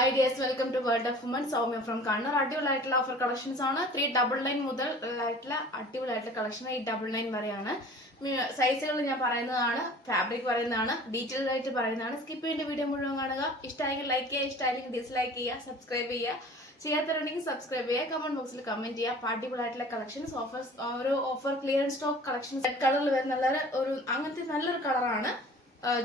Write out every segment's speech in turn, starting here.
Hi dears, welcome to World of Women. Soumya from Kannur. അടിപൊളിയായിട്ടുള്ള offer collections ആണ്. 399 മുതൽ ആയിട്ടുള്ള അടിപൊളിയായിട്ടുള്ള കളക്ഷൻ 899 വരെയാണ്. സൈസുകൾ ഞാൻ പറയുന്നതാണ്, ഫാബ്രിക് പറയുന്നതാണ്, ഡീറ്റെയിൽഡ് ആയിട്ട് പറയുന്നതാണ്. സ്കിപ്പ് ചെയ്യേണ്ട വീഡിയോ മുഴുവൻ കാണുക. ഇഷ്ടമായെങ്കിൽ ലൈക്ക് ചെയ്യുക, ഇഷ്ടമായെങ്കിൽ ഡിസ്ലൈക്ക് ചെയ്യുക, സബ്സ്ക്രൈബ് ചെയ്യുക. ചെയ്യാത്തവരുണ്ടെങ്കിൽ സബ്സ്ക്രൈബ് ചെയ്യുക, കമന്റ് ബോക്സിൽ കമന്റ് ചെയ്യുക. അടിപൊളിയായിട്ടുള്ള കളക്ഷൻസ് ഒരു offer clearance stock collections red കളറിൽ വരുന്ന ഒരു അങ്ങനത്തെ നല്ലൊരു കളറാണ്.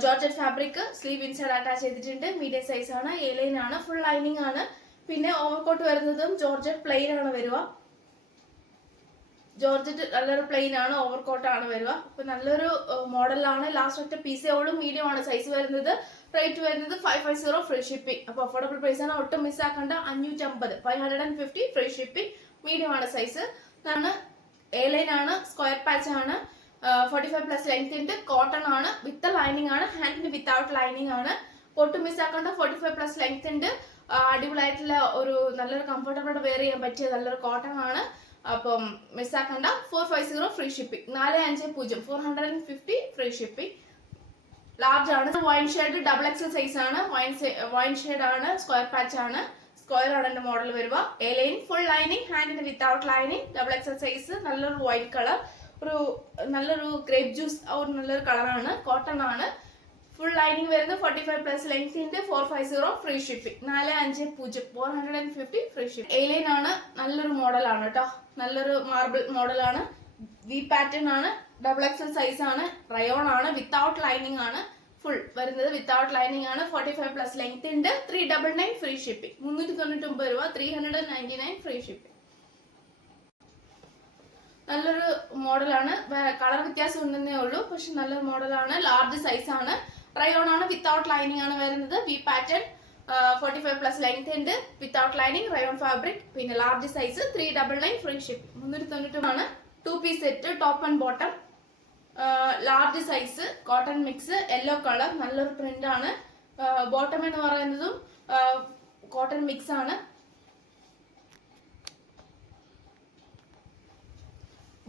Georgette fabric, sleeve inside attach ചെയ്തിട്ടുണ്ട്. മീഡിയം സൈസ് ആണ്, എ ലൈൻ ആണ്, ഫുൾ ലൈനിങ് ആണ്. പിന്നെ ഓവർകോട്ട് വരുന്നതും ജോർജറ്റ് പ്ലെയിൻ ആണ് വരിക. ജോർജറ്റ് നല്ലൊരു പ്ലെയിൻ ആണ്, ഓവർകോട്ട് ആണ് വരിക. അപ്പൊ നല്ലൊരു മോഡലാണ്. ലാസ്റ്റ് ഒറ്റ പീസേ ഉള്ളൂ. മീഡിയം ആണ് സൈസ് വരുന്നത്. റേറ്റ് വരുന്നത് 550 ഫ്രീ ഷിപ്പിംഗ്. അപ്പൊ അഫോർഡബിൾ പ്രൈസ് ആണ്, ഒട്ടും മിസ് ആക്കണ്ട. 550, 550 ഫ്രീ ഷിപ്പിംഗ്. മീഡിയം ആണ് സൈസ്. എ ലൈൻ ആണ്, സ്ക്വയർ പാച്ച് ആണ്, 45+ ലെങ്ത് ഉണ്ട്, കോട്ടൺ ആണ്, വിത്ത് ലൈനിങ് ആണ്, ഹാൻഡിന് വിത്തൗട്ട് ലൈനിങ് ആണ്. ഒട്ടും മിസ് ആക്കേണ്ട. 45+ ലെങ്ത് ഉണ്ട്. അടിപൊളിയായിട്ടുള്ള നല്ലൊരു കംഫർട്ടബിൾ വെയർ ചെയ്യാൻ പറ്റിയ നല്ലൊരു കോട്ടൺ ആണ്. അപ്പം മിസ്സാക്കണ്ട. 450 free shipping. 450 450 free shipping. Large ആണ്. Wine shade double XL size ആണ്. വൈൻ ഷെയ്ഡ് ആണ്, സ്ക്വയർ പാച്ച് ആണ്. സ്ക്വയർ ആണ് എന്റെ മോഡൽ വരിക. എ ലൈൻ, ഫുൾ ലൈനിങ്, ഹാൻഡിന് without lining, double XL size, നല്ലൊരു വൈറ്റ് കളർ, നല്ലൊരു ഗ്രേപ്പ് ജ്യൂസ് നല്ലൊരു കളറാണ്, കോട്ടൺ ആണ്. ഫുൾ ലൈനിങ് വരുന്നത്. 45+ ലെങ്ത് ഉണ്ട്. 450 free shipping. 450 450 free shipping. A line ആണ്, നല്ലൊരു മോഡലാണ് കേട്ടോ. നല്ലൊരു മാർബിൾ മോഡലാണ്. വി പാറ്റേൺ ആണ്, ഡബിൾ എക്സൽ സൈസ് ആണ്, റയോൺ ആണ്, വിത്തൗട്ട് ലൈനിങ് ആണ്. ഫുൾ വരുന്നത് വിത്തൗട്ട് ലൈനിങ് ആണ്. 45+ ലെങ്ത് ഉണ്ട്. 399 ഫ്രീ ഷിപ്പിംഗ്. 399 രൂപ. 399 ഫ്രീ ഷിപ്പിംഗ്. നല്ലൊരു മോഡലാണ്. കളർ വ്യത്യാസം ഉണ്ടെന്നേ ഉള്ളൂ, പക്ഷെ നല്ലൊരു മോഡലാണ്. ലാർജ് സൈസ് ആണ്, റയോൺ ആണ്, വിത്തൗട്ട് ലൈനിങ് ആണ് വരുന്നത്. വി പാറ്റേൺ, 45+ ലെങ്ത് ഉണ്ട്, വിത്തൗട്ട് ലൈനിങ്, റയോൺ ഫാബ്രിക്. പിന്നെ ലാർജ് സൈസ്. 399 free shipping. 399 ആണ്. 2 piece set, top and bottom. Large size, cotton mix, yellow colour, നല്ലൊരു പ്രിന്റ് ആണ്. ബോട്ടം എന്ന് പറയുന്നതും കോട്ടൺ മിക്സ് ആണ്.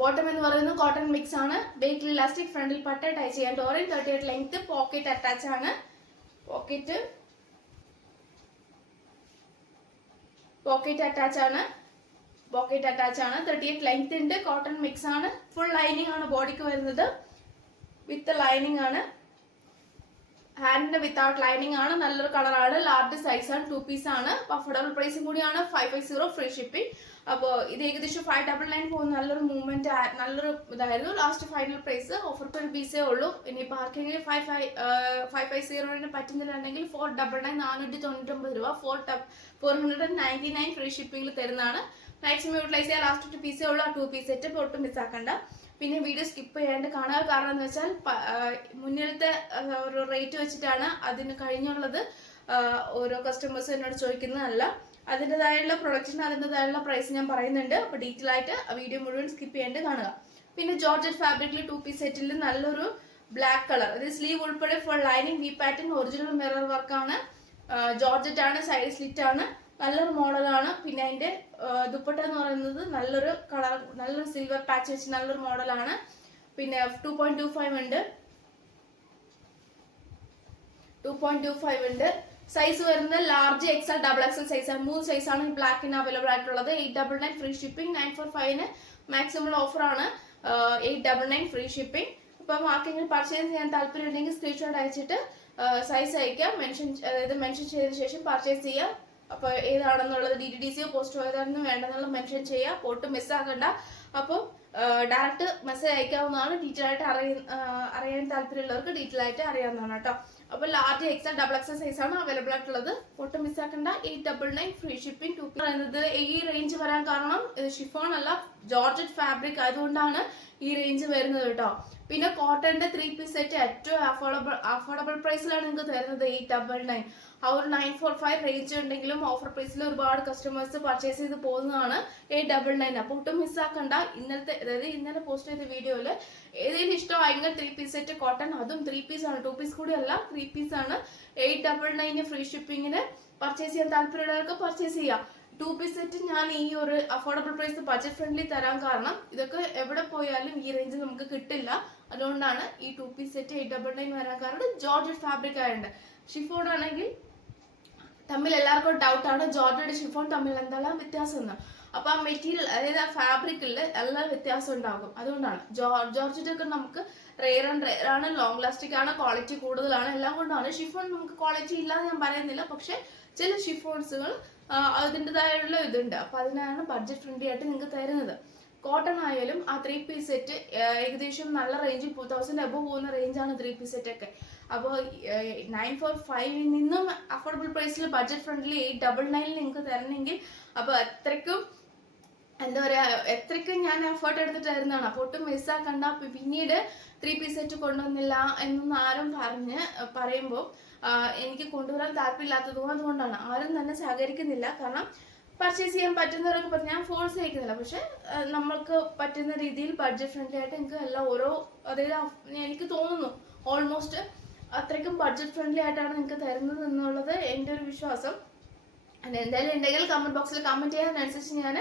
ബോട്ടം എന്ന് പറയുന്നത് കോട്ടൺ മിക്സ് ആണ്. ബേക്കിൽ ഇലാസ്റ്റിക്, ഫ്രണ്ടിൽ പട്ട, ടൈ ചെയ്യാൻ ഡോറിൻ, 38 ലെങ്ത്. പോക്കറ്റ് അറ്റാച്ച് ആണ്. പോക്കറ്റ് അറ്റാച്ച് ആണ്. 38 ലെങ്ത് ഉണ്ട്. കോട്ടൺ മിക്സ് ആണ്. ഫുൾ ലൈനിങ് ആണ് ബോഡിക്ക് വരുന്നത്. വിത്ത് ലൈനിങ് ആണ്. ഹാൻഡിന് വിത്തൗട്ട് ലൈനിങ് ആണ്. നല്ലൊരു കളറാണ്. ലാർജ് സൈസ് ആണ്. 2 പീസ് ആണ്. അഫോർഡബിൾ പ്രൈസും കൂടിയാണ്. 550 ഫ്രീ ഷിപ്പിംഗ്. അപ്പോൾ ഇത് ഏകദേശം 599 പോകുന്ന നല്ലൊരു മൂവ്മെന്റ്, നല്ലൊരു ഇതായിരുന്നു. ലാസ്റ്റ് ഫൈനൽ പ്രൈസ് ഓഫർ ഒരു പീസേ ഉള്ളൂ. ഇനിയിപ്പോൾ ആർക്കെങ്കിലും 550 പറ്റുന്നില്ലെങ്കിൽ 499 499 രൂപ. 499 ഫ്രീ ഷിപ്പിംഗിൽ തരുന്നതാണ്. മാക്സിമം യൂട്ടിലൈസ് ചെയ്യാൻ. ലാസ്റ്റ് 2 പീസേ ഉള്ളൂ. ആ 2 പീസ് സെറ്റ് ഒട്ടും മിസ്സാക്കണ്ട. പിന്നെ വീഡിയോ സ്കിപ്പ് ചെയ്യാണ്ട് കാണുക. കാരണം എന്ന് വെച്ചാൽ മുന്നിലത്തെ ഒരു റേറ്റ് വെച്ചിട്ടാണ് അതിന് കഴിഞ്ഞുള്ളത് ഓരോ കസ്റ്റമേഴ്സ് എന്നോട് ചോദിക്കുന്നതല്ല. അതിൻ്റെതായുള്ള പ്രൊഡക്റ്റിന് അതിൻ്റെതായുള്ള പ്രൈസ് ഞാൻ പറയുന്നുണ്ട്. അപ്പോൾ ഡീറ്റെയിൽ ആയിട്ട് വീഡിയോ മുഴുവൻ സ്കിപ്പ് ചെയ്യാണ്ട് കാണുക. പിന്നെ ജോർജറ്റ് ഫാബ്രിക്കിൽ 2 പീസ് സെറ്റിൽ നല്ലൊരു ബ്ലാക്ക് കളർ, അതായത് സ്ലീവ് ഉൾപ്പെടെ full lining, V pattern, original mirror വർക്കാണ്. ജോർജറ്റ് ആണ്, സൈഡ് സ്ലിറ്റ് ആണ്, നല്ലൊരു മോഡലാണ്. പിന്നെ അതിന്റെ ദുപ്പട്ട എന്ന് പറയുന്നത് നല്ലൊരു കളർ, നല്ലൊരു സിൽവർ പാച്ച് വെച്ച് നല്ലൊരു മോഡലാണ്. പിന്നെ 2.25 ഉണ്ട്. 2.25 ഉണ്ട്. സൈസ് വരുന്നത് large, XL, double XL size ആണ്. 3 സൈസ് ആണ് ബ്ലാക്കിന് അവൈലബിൾ ആയിട്ടുള്ളത്. 899 ഫ്രീ ഷിപ്പിംഗ്. 945 മാക്സിമം ഓഫർ ആണ്. 899 ഫ്രീ ഷിപ്പിംഗ്. അപ്പം ആർക്കെങ്കിലും പർച്ചേസ് ചെയ്യാൻ താല്പര്യം ഉണ്ടെങ്കിൽ സ്ക്രീൻഷോട്ട് അയച്ചിട്ട് സൈസ് അയക്കാം. മെൻഷൻ ചെയ്ത ശേഷം പർച്ചേസ് ചെയ്യാം. അപ്പോൾ ഏതാണെന്നുള്ളത് DTDCയോ പോസ്റ്റോ ഏതാണെന്ന് വേണ്ടെന്നുള്ള മെൻഷൻ ചെയ്യാം. ഒട്ടും മിസ്സാക്കണ്ട. അപ്പോൾ ഡയറക്റ്റ് മെസ്സേജ് അയക്കാവുന്നതാണ്. ഡീറ്റെയിൽ ആയിട്ട് അറിയാൻ താല്പര്യമുള്ളവർക്ക് ഡീറ്റെയിൽ ആയിട്ട് അറിയാവുന്നതാണ് കേട്ടോ. അപ്പോൾ large, XL, double XL size ആണ് അവൈലബിൾ ആയിട്ടുള്ളത്. ഒട്ടും മിസ്സാക്കണ്ട. 899 ഫ്രീ ഷിപ്പിംഗ്. 2 പറയുന്നത് ഈ റേഞ്ച് വരാൻ കാരണം ഷിഫോൺ അല്ല, ജോർജറ്റ് ഫാബ്രിക് ആയതുകൊണ്ടാണ് ഈ റേഞ്ച് വരുന്നത് കേട്ടോ. പിന്നെ കോട്ടന്റെ 3 പീസ് സെറ്റ് ഏറ്റവും അഫോർഡബിൾ പ്രൈസിലാണ് നിങ്ങൾക്ക് തരുന്നത്. 899. ആ ഒരു 945 റേഞ്ച് ഉണ്ടെങ്കിലും ഓഫർ പ്രൈസിൽ ഒരുപാട് കസ്റ്റമേഴ്സ് പർച്ചേസ് ചെയ്ത് പോകുന്നതാണ്. 899. അപ്പോൾ ഒട്ടും മിസ്സാക്കണ്ട. ഇന്നലെ പോസ്റ്റ് ചെയ്ത വീഡിയോയിൽ ഏതെങ്കിലും ഇഷ്ടമായെങ്കിൽ 3 പീസ് സെറ്റ് കോട്ടൺ, അതും 3 പീസ് ആണ്, 2 പീസ് കൂടി അല്ല, 3 പീസ് ആണ്. 899 ഫ്രീ ഷിപ്പിംഗിന് പർച്ചേസ് ചെയ്യാൻ താല്പര്യമുള്ളവർക്ക് പർച്ചേസ് ചെയ്യാം. 2 പീസ് സെറ്റ് ഞാൻ ഈ ഒരു അഫോർഡബിൾ പ്രൈസ് ബഡ്ജറ്റ് ഫ്രണ്ട്ലി തരാൻ കാരണം ഇതൊക്കെ എവിടെ പോയാലും ഈ റേഞ്ചിൽ നമുക്ക് കിട്ടില്ല. അതുകൊണ്ടാണ് ഈ 2 പീസ് സെറ്റ് 899 വരാൻ കാരണം. ജോർജറ്റ് ഫാബ്രിക് ആയതുകൊണ്ട്. ഷിഫോൺ ആണെങ്കിൽ തമ്മിൽ എല്ലാവർക്കും ഡൗട്ടാണ് ജോർജറ്റ് ഷിഫോൺ തമ്മിൽ എന്തെല്ലാം വ്യത്യാസം എന്ന്. അപ്പൊ ആ മെറ്റീരിയൽ അതായത് ആ ഫാബ്രിക്കിൽ എല്ലാ വ്യത്യാസം ഉണ്ടാകും. അതുകൊണ്ടാണ് ജോർജറ്റ് ഒക്കെ നമുക്ക് റെയർ ആണ്, ലോങ് ലാസ്റ്റിക് ആണ്, ക്വാളിറ്റി കൂടുതലാണ്, എല്ലാം കൊണ്ടാണ്. ഷിഫോൺ നമുക്ക് ക്വാളിറ്റി ഇല്ലാന്ന് ഞാൻ പറയുന്നില്ല, പക്ഷെ ചില ഷിഫോൺസുകൾ അതിൻ്റെതായുള്ള ഇതുണ്ട്. അപ്പൊ അതിനാണ് ബഡ്ജറ്റ് ഫ്രണ്ട്ലി ആയിട്ട് നിങ്ങൾക്ക് തരുന്നത്. കോട്ടൺ ആയാലും ആ 3 പീസ് സെറ്റ് ഏകദേശം നല്ല റേഞ്ച് 2000 അബവ് പോകുന്ന റേഞ്ചാണ് 3 പീസ് സെറ്റ് ഒക്കെ. അപ്പോൾ 945 നിന്നും അഫോർഡബിൾ പ്രൈസിൽ ബഡ്ജറ്റ് ഫ്രണ്ട്ലി 899 നിങ്ങൾക്ക് തരണമെങ്കിൽ അപ്പോൾ അത്രയ്ക്കും എന്താ പറയാ, എത്രയ്ക്കും ഞാൻ എഫേർട്ട് എടുത്തിട്ടായിരുന്നാണ്. അപ്പോൾ ഒട്ടും മിസ്സാക്കണ്ട. പിന്നീട് 3 പീസ് സെറ്റ് കൊണ്ടുവന്നില്ല എന്നൊന്നും ആരും പറയുമ്പോൾ എനിക്ക് കൊണ്ടുവരാൻ താല്പര്യമില്ലാത്തതും അതുകൊണ്ടാണ്. ആരും തന്നെ സഹകരിക്കുന്നില്ല. കാരണം പർച്ചേസ് ചെയ്യാൻ പറ്റുന്നവരൊക്കെ പറഞ്ഞു, ഞാൻ ഫോഴ്സ് ചെയ്യിക്കുന്നില്ല. പക്ഷെ നമ്മൾക്ക് പറ്റുന്ന രീതിയിൽ ബഡ്ജറ്റ് ഫ്രണ്ട്ലി ആയിട്ട് എനിക്ക് എല്ലാം ഓരോ, അതായത് എനിക്ക് തോന്നുന്നു ഓൾമോസ്റ്റ് അത്രയ്ക്കും ബഡ്ജറ്റ് ഫ്രണ്ട്ലി ആയിട്ടാണ് നിങ്ങൾക്ക് തരുന്നത് എന്നുള്ളത് എൻ്റെ ഒരു വിശ്വാസം. എന്തായാലും ഉണ്ടെങ്കിൽ കമന്റ് ബോക്സിൽ കമന്റ് ചെയ്യാൻ, അതിനനുസരിച്ച് ഞാൻ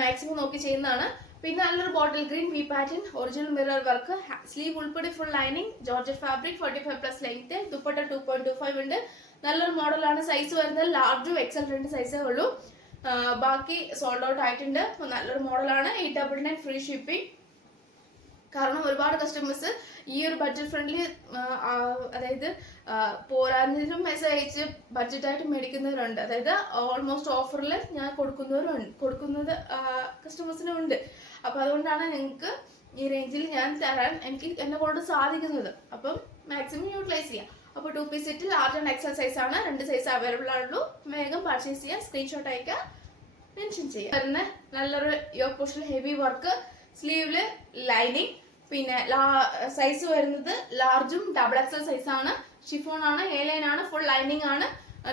മാക്സിമം നോക്കി ചെയ്യുന്നതാണ്. പിന്നെ നല്ലൊരു bottle green V pattern original mirror work, sleeve ഉൾപ്പെടെ full lining, georgette fabric, 45+ length, dupatta 2.25 ഉണ്ട്. നല്ലൊരു മോഡലാണ്. സൈസ് വരുന്നത് ലാർജും എക്സൽ 2 സൈസേ ഉള്ളൂ. ബാക്കി സോൾഡ് ഔട്ട് ആയിട്ടുണ്ട്. നല്ലൊരു മോഡലാണ്. 899 ഫ്രീ ഷിപ്പിംഗ്. കാരണം ഒരുപാട് കസ്റ്റമേഴ്സ് ഈ ഒരു ബഡ്ജറ്റ് ഫ്രണ്ട്ലി അതായത് പോരാഞ്ഞതിനും മെസ്സേജ് അയച്ച് ബഡ്ജറ്റായിട്ട് മേടിക്കുന്നവരുണ്ട്. അതായത് ഓൾമോസ്റ്റ് ഓഫറിൽ ഞാൻ കൊടുക്കുന്നത് കസ്റ്റമേഴ്സിനും ഉണ്ട്. അപ്പോൾ അതുകൊണ്ടാണ് നിങ്ങൾക്ക് ഈ റേഞ്ചിൽ ഞാൻ തരാൻ എന്നെ കൊണ്ട് സാധിക്കുന്നത്. അപ്പം മാക്സിമം യൂട്ടിലൈസ് ചെയ്യാം. അപ്പോൾ 2 piece set large and XL size ആണ്. 2 സൈസ് അവൈലബിൾ ആണുള്ളൂ. വേഗം പർച്ചേസ് ചെയ്യുക, സ്ക്രീൻഷോട്ട് അയക്കുക, മെൻഷൻ ചെയ്യുക. വരുന്ന നല്ലൊരു യോക്ക് പോർഷൻ ഹെവി വർക്ക്, സ്ലീവില് ലൈനിങ്, പിന്നെ സൈസ് വരുന്നത് ലാർജും XXL സൈസ് ആണ്. ഷിഫോൺ ആണ്, എ ലൈൻ ആണ്, ഫുൾ ലൈനിങ് ആണ്,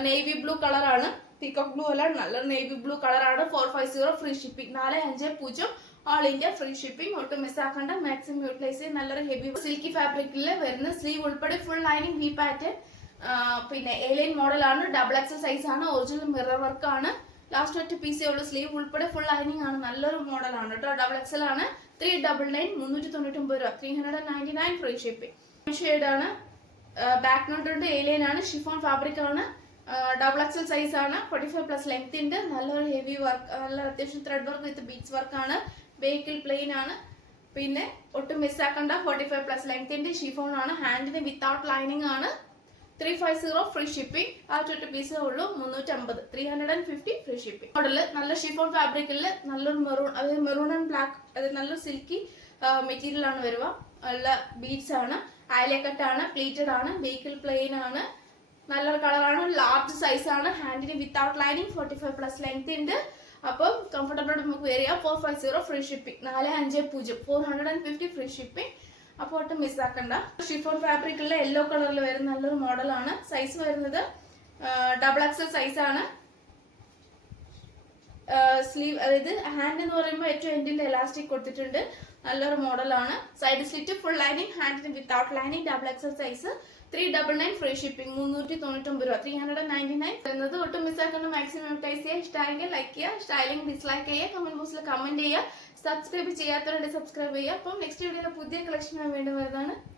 നേവി ബ്ലൂ കളർ ആണ്, പീകോക്ക് ബ്ലൂ അല്ല, നല്ലൊരു നേവി ബ്ലൂ കളർ ആണ്. 450 free shipping. 450 all India free shipping. ഒട്ടും മിസ്സാക്കണ്ട, മാക്സിമം യൂട്ടിലൈസ് ചെയ്ത് നല്ലൊരു ഹെവി സിൽക്കി ഫാബ്രിക്കിൽ വരുന്ന സ്ലീവ് ഉൾപ്പെടെ ഫുൾ ലൈനിങ് വി പാറ്റേൺ. പിന്നെ എ ലൈൻ മോഡൽ ആണ്, XXL സൈസ് ആണ്, ഒറിജിനൽ മിറർ വർക്ക് ആണ്. ലാസ്റ്റ് ഒറ്റ പീസേ ഉള്ളൂ. സ്ലീവ് ഉൾപ്പെടെ ഫുൾ ലൈനിങ് ആണ്. നല്ലൊരു മോഡലാണ് കേട്ടോ. XXL ആണ്. 399 399 രൂപ. 399 ഫ്രീ ഷിപ്പിംഗ്. ഷെയ്ഡ് ആണ്. ബാക്ക് നോട്ട് ഉണ്ട്. എ ലൈൻ ആണ്. ഷിഫോൺ ഫാബ്രിക് ആണ്. XXL സൈസ് ആണ്. 45+ ലെങ്ത് ഉണ്ട്. നല്ലൊരു ഹെവി വർക്ക്, നല്ല അത്യാവശ്യം thread work with beads work ആണ്. വെഹിക്കിൾ പ്ലെയിൻ ആണ്. പിന്നെ ഒട്ടും മിസ്സാക്കണ്ട, 45+ ലെങ്ത് ഉണ്ട്. ഷിഫോൺ ആണ്. ഹാൻഡിന് വിത്തൗട്ട് ലൈനിങ് ആണ്. 350 ഫ്രീ ഷിപ്പിംഗ്. ആ 2 പീസേ ഉള്ളൂ. 350. 350 ഫ്രീ ഷിപ്പിംഗ്. മോഡല് നല്ല ഷിഫോൺ ഫാബ്രിക്കിൽ നല്ലൊരു മെറൂൺ, അതായത് മെറൂൺ ആൻഡ് ബ്ലാക്ക്, അതായത് നല്ലൊരു സിൽക്കി മെറ്റീരിയൽ ആണ് വരുക. നല്ല ബീഡ്സ് ആണ്. അയലക്കട്ട് ആണ്. പ്ലീറ്റഡ് ആണ്. വെഹിക്കിൾ പ്ലെയിൻ ആണ്. നല്ലൊരു കളറാണ്. ലാർജ് സൈസ് ആണ്. ഹാൻഡിന് വിത്തൗട്ട് ലൈനിങ്. 45+ ലെങ്ത് ഉണ്ട്. അപ്പം കംഫർട്ടബിൾ ആയിട്ട് നമുക്ക് വേരിയ. 450 ഫ്രീ ഷിപ്പിംഗ്. 450 450 free shipping. അപ്പോൾ ഒട്ടും മിസ്സാക്കണ്ട. ഷിഫോൺ ഫാബ്രിക്കുള്ള യെല്ലോ കളറിൽ വരുന്ന നല്ലൊരു മോഡലാണ്. സൈസ് വരുന്നത് XXL സൈസ് ആണ്. സ്ലീവ്, അതായത് ഹാൻഡ് എന്ന് പറയുമ്പോൾ ഏറ്റവും എൻഡിൽ എലാസ്റ്റിക് കൊടുത്തിട്ടുണ്ട്. നല്ലൊരു മോഡലാണ്. സൈഡ് സ്ലിറ്റ്, ഫുൾ ലൈനിങ്, ഹാൻഡിന് without lining, XXL size. 399 free shipping. 399 രൂപ. 399 വരുന്നത്. ഒട്ടും മിസ്സാക്കുന്ന, മാക്സിമം യൂട്ടിലൈസ് ചെയ്യുക. ഇഷ്ടമായെങ്കിൽ ലൈക്ക് ചെയ്യുക, ഇഷ്ടമായില്ലെങ്കിൽ ഡിസ്ലൈക്ക് ചെയ്യുക, കമന്റ് ബോക്സിൽ കമന്റ് ചെയ്യുക. സബ്സ്ക്രൈബ് ചെയ്യാത്തവരുടെ സബ്സ്ക്രൈബ് ചെയ്യുക. അപ്പം നെക്സ്റ്റ് വീഡിയോയിൽ പുതിയ കളക്ഷനുമായി വീണ്ടും വരുന്നതാണ്.